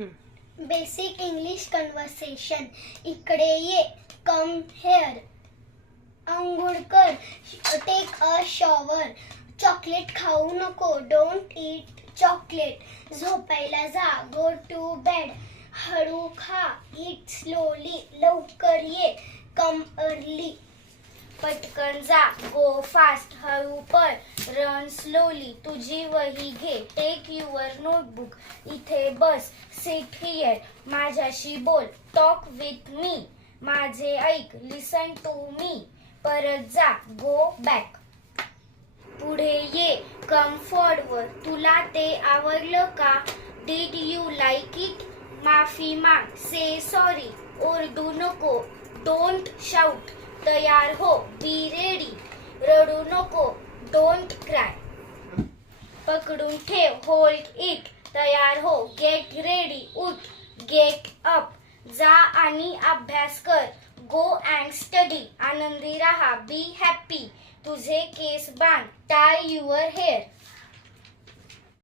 Basic English conversation इकडे ये. Come here अंघोळकर टेक अ शॉवर चॉकलेट खाऊ नको. डोंट इट चॉकलेट झोपायला जा. गो टू बेड हळू खा. इट स्लोली लवकर ये. कम अर्ली पटकन जा. गो फास्ट हळू पळ. रन स्लोली तुझी वही घे. टेक युअर नोटबुक इथे बस. सिट हिअर माझ्याशी बोल. टॉक विथ मी माझे ऐक. लिसन टू मी परत जा. गो बॅक पुढे ये. कम तुला ते आवडलं का? डीड यू लाईक इट माफी माग. से सॉरी ओरडू नको. डोंट शाऊट तयार हो. बी रेडी रडू नको. पकडून ठेव. Hold it. तयार हो. गेट रेडी उठ. गेट अप जा आणि अभ्यास कर. गो अँड स्टडी आनंदी राहा. बी हॅप्पी तुझे केस बांध. Tie your hair